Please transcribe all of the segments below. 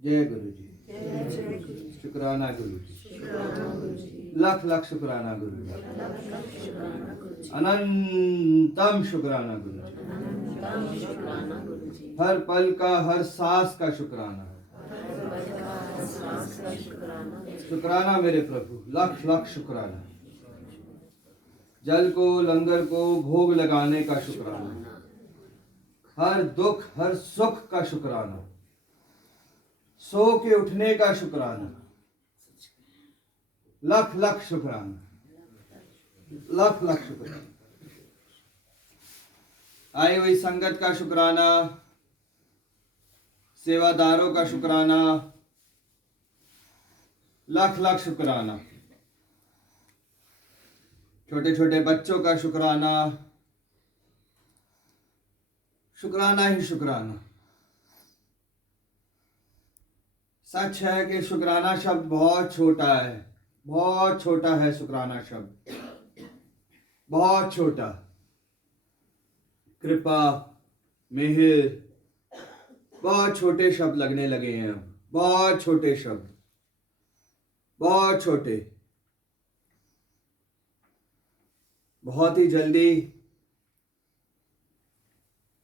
जय गुरु जी। शुक्राना गुरु जी। लख लख शुक्राना गुरु जी। अनंतम शुक्राना गुरु जी। हर पल का हर सांस का शुक्राना। शुक्राना मेरे प्रभु, लख लख शुक्राना। जल को लंगर को भोग लगाने का शुक्राना, हर दुख हर सुख का शुक्राना, सो के उठने का शुक्राना, लख लख शुक्राना, लख लख शुक्राना। आई हुई संगत का शुक्राना, सेवादारों का शुक्राना, लख लख शुक्राना। छोटे छोटे बच्चों का शुक्राना, शुक्राना ही शुक्राना। सच है कि शुक्राना शब्द बहुत छोटा है, बहुत छोटा है शुक्राना शब्द, बहुत छोटा। कृपा, मेहर, बहुत छोटे शब्द लगने लगे हैं अब, बहुत छोटे शब्द, बहुत छोटे। बहुत ही जल्दी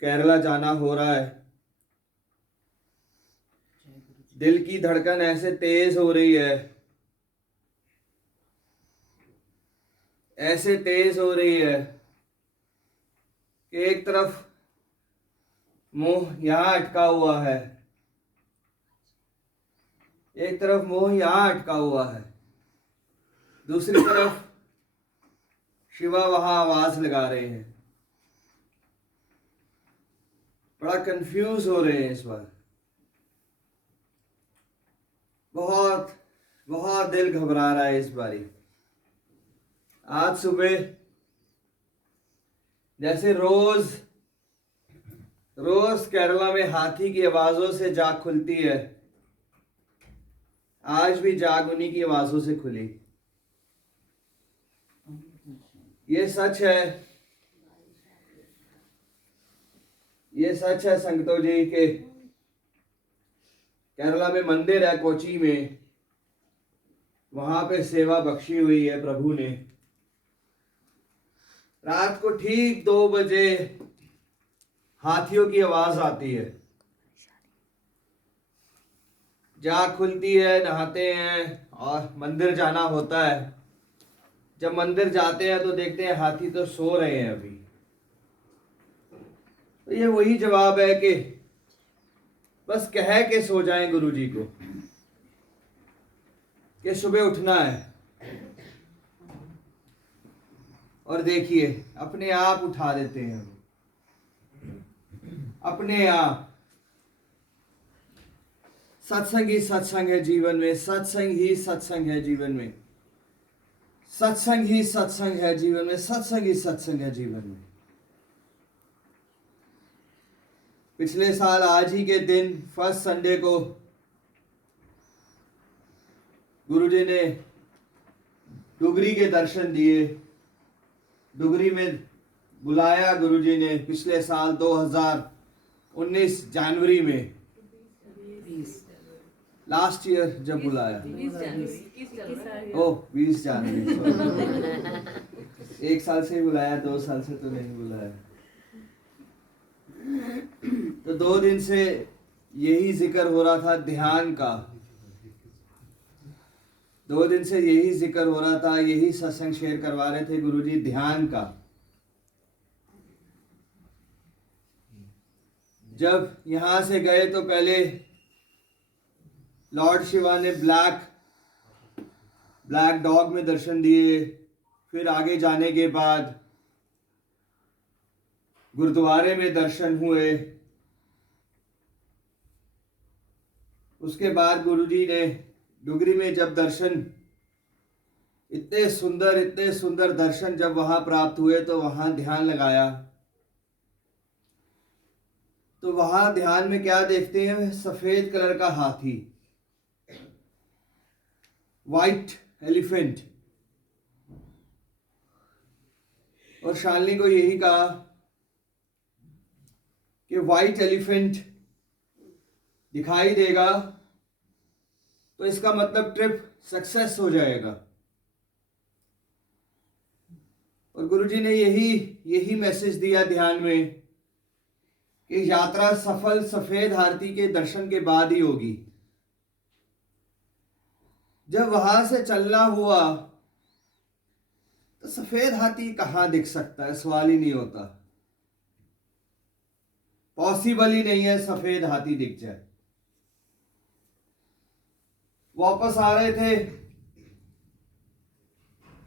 केरला जाना हो रहा है। दिल की धड़कन ऐसे तेज हो रही है, ऐसे तेज हो रही है कि एक तरफ मुंह यहां अटका हुआ है, एक तरफ मुंह यहां अटका हुआ है, दूसरी तरफ शिवा वहां आवाज लगा रहे हैं। बड़ा कंफ्यूज हो रहे हैं इस बार। बहुत बहुत दिल घबरा रहा है इस बारी। आज सुबह जैसे रोज रोज केरला में हाथी की आवाजों से जाग खुलती है, आज भी जाग उन्हीं की आवाजों से खुली। ये सच है, ये सच है संगतो जी के केरला में मंदिर है कोची में, वहां पे सेवा बख्शी हुई है प्रभु ने। रात को ठीक 2 बजे हाथियों की आवाज आती है, जाग खुलती है, नहाते हैं और मंदिर जाना होता है। जब मंदिर जाते हैं तो देखते हैं हाथी तो सो रहे हैं अभी। तो ये वही जवाब है कि बस कह के सो जाएं गुरु जी को कि सुबह उठना है, और देखिए अपने आप उठा देते हैं, अपने आप। सत्संग ही सत्संग है जीवन में, सत्संग ही सत्संग है जीवन में, सत्संग ही सत्संग है जीवन में, सत्संग ही सत्संग है जीवन में। पिछले साल आज ही के दिन फर्स्ट संडे को गुरुजी ने डुगरी के दर्शन दिए, डुगरी में बुलाया गुरुजी ने पिछले साल 2019 जनवरी में, लास्ट ईयर जब बुलाया। 20 जनवरी। एक साल से ही बुलाया, 2 साल से तो नहीं बुलाया। तो 2 दिन से यही जिक्र हो रहा था ध्यान का, 2 दिन से यही जिक्र हो रहा था, यही सत्संग शेयर करवा रहे थे गुरुजी ध्यान का। जब यहां से गए तो पहले लॉर्ड शिवा ने ब्लैक डॉग में दर्शन दिए, फिर आगे जाने के बाद गुरुद्वारे में दर्शन हुए। उसके बाद गुरुजी ने डुगरी में जब दर्शन, इतने सुंदर दर्शन जब वहां प्राप्त हुए तो वहां ध्यान लगाया। तो वहां ध्यान में क्या देखते हैं? सफेद कलर का हाथी, व्हाइट एलिफेंट। और शालिनी को यही कहा कि व्हाइट एलिफेंट दिखाई देगा तो इसका मतलब ट्रिप सक्सेस हो जाएगा। और गुरुजी ने यही मैसेज दिया ध्यान में कि यात्रा सफल सफेद हाथी के दर्शन के बाद ही होगी। जब वहां से चलना हुआ तो सफेद हाथी कहां दिख सकता है, सवाल ही नहीं होता, पॉसिबल ही नहीं है सफेद हाथी दिख जाए। वापस आ रहे थे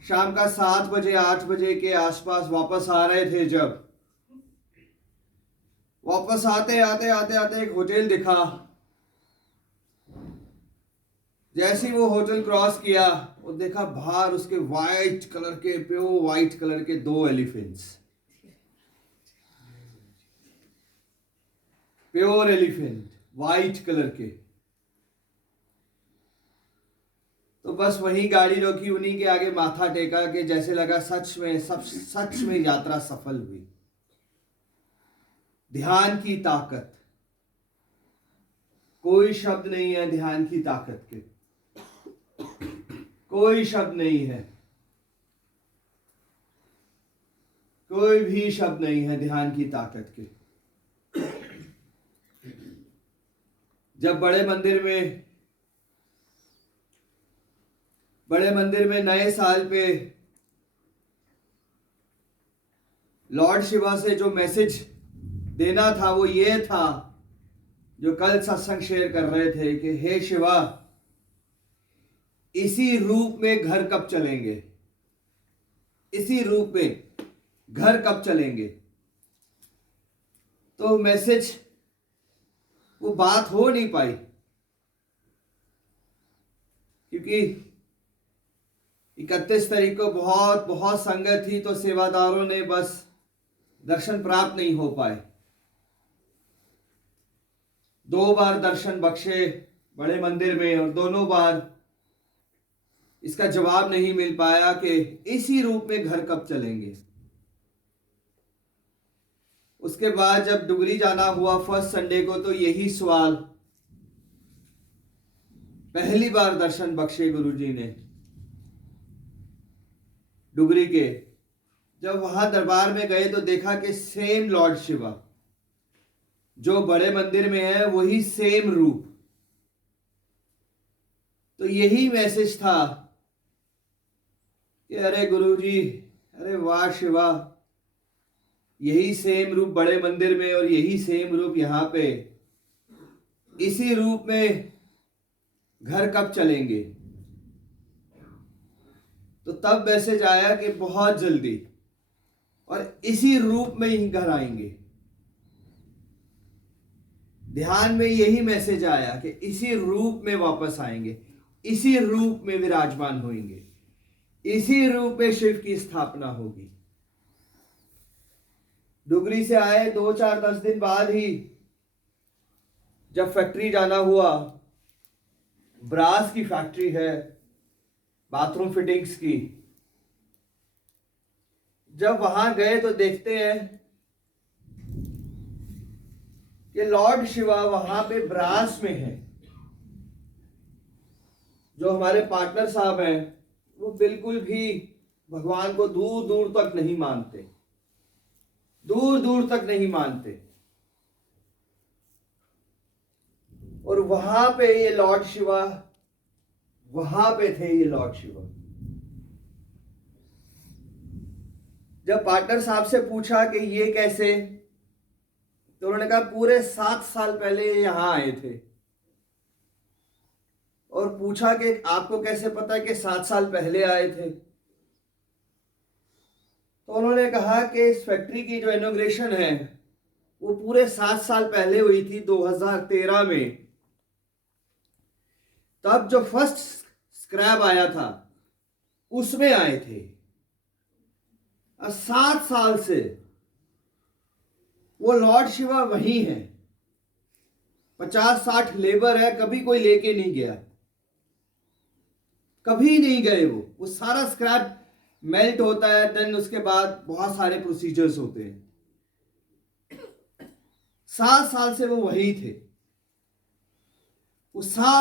शाम का 7 बजे 8 बजे के आसपास वापस आ रहे थे। जब वापस आते आते आते आते एक होटल दिखा। जैसे ही वो होटल क्रॉस किया वो देखा बाहर उसके वाइट कलर के, प्योर वाइट कलर के 2 elephants, pure elephant white colour के। तो बस वही गाड़ी रोकी, उन्हीं के आगे माथा टेका कि जैसे लगा सच में यात्रा सफल हुई। ध्यान की ताकत, कोई शब्द नहीं है ध्यान की ताकत के, कोई शब्द नहीं है, कोई भी शब्द नहीं है ध्यान की ताकत के। जब बड़े मंदिर में नए साल पे लॉर्ड शिवा से जो मैसेज देना था वो ये था, जो कल सत्संग शेयर कर रहे थे कि हे शिवा, इसी रूप में घर कब चलेंगे, इसी रूप में घर कब चलेंगे। तो मैसेज, वो बात हो नहीं पाई क्योंकि 31 तारीख को बहुत संगत थी, तो सेवादारों ने बस दर्शन प्राप्त नहीं हो पाए। 2 बार दर्शन बख्शे बड़े मंदिर में और दोनों बार इसका जवाब नहीं मिल पाया कि इसी रूप में घर कब चलेंगे। उसके बाद जब डुगरी जाना हुआ फर्स्ट संडे को, तो यही सवाल, पहली बार दर्शन बख्शे गुरुजी ने डुगरी के। जब वहां दरबार में गए तो देखा कि सेम लॉर्ड शिवा जो बड़े मंदिर में है वही सेम रूप। तो यही मैसेज था कि अरे गुरुजी, अरे वाह शिवा, यही सेम रूप बड़े मंदिर में और यही सेम रूप यहाँ पे, इसी रूप में घर कब चलेंगे। तो तब मैसेज आया कि बहुत जल्दी और इसी रूप में ही घर आएंगे। ध्यान में यही मैसेज आया कि इसी रूप में वापस आएंगे, इसी रूप में विराजमान होंगे, इसी रूप में शिव की स्थापना होगी। डुगरी से आए 2-4-10 दिन बाद ही जब फैक्ट्री जाना हुआ, ब्रास की फैक्ट्री है, बाथरूम फिटिंग्स की। जब वहां गए तो देखते हैं कि लॉर्ड शिवा वहां पे ब्रास में है। जो हमारे पार्टनर साहब हैं वो बिल्कुल भी भगवान को दूर दूर तक नहीं मानते, दूर दूर तक नहीं मानते। और वहां पे ये लॉर्ड शिवा, वहां पे थे ये लॉर्ड शिवा। जब पार्टनर साहब से पूछा कि ये कैसे, तो उन्होंने कहा पूरे 7 साल पहले ये यहां आए थे। और पूछा कि आपको कैसे पता कि 7 साल पहले आए थे। तो उन्होंने कहा कि इस फैक्ट्री की जो इनॉग्रेशन है वो पूरे 7 साल पहले हुई थी, 2013 में। तब जो फर्स्ट स्क्रैप आया था उसमें आए थे। 7 साल से वो लॉर्ड शिवा वही है। 50-60 लेबर है, कभी कोई लेके नहीं गया, कभी नहीं गए। वो सारा स्क्रैप मेल्ट होता है, देन उसके बाद बहुत सारे प्रोसीजर्स होते हैं। 7 साल से वो वही थे। वो 7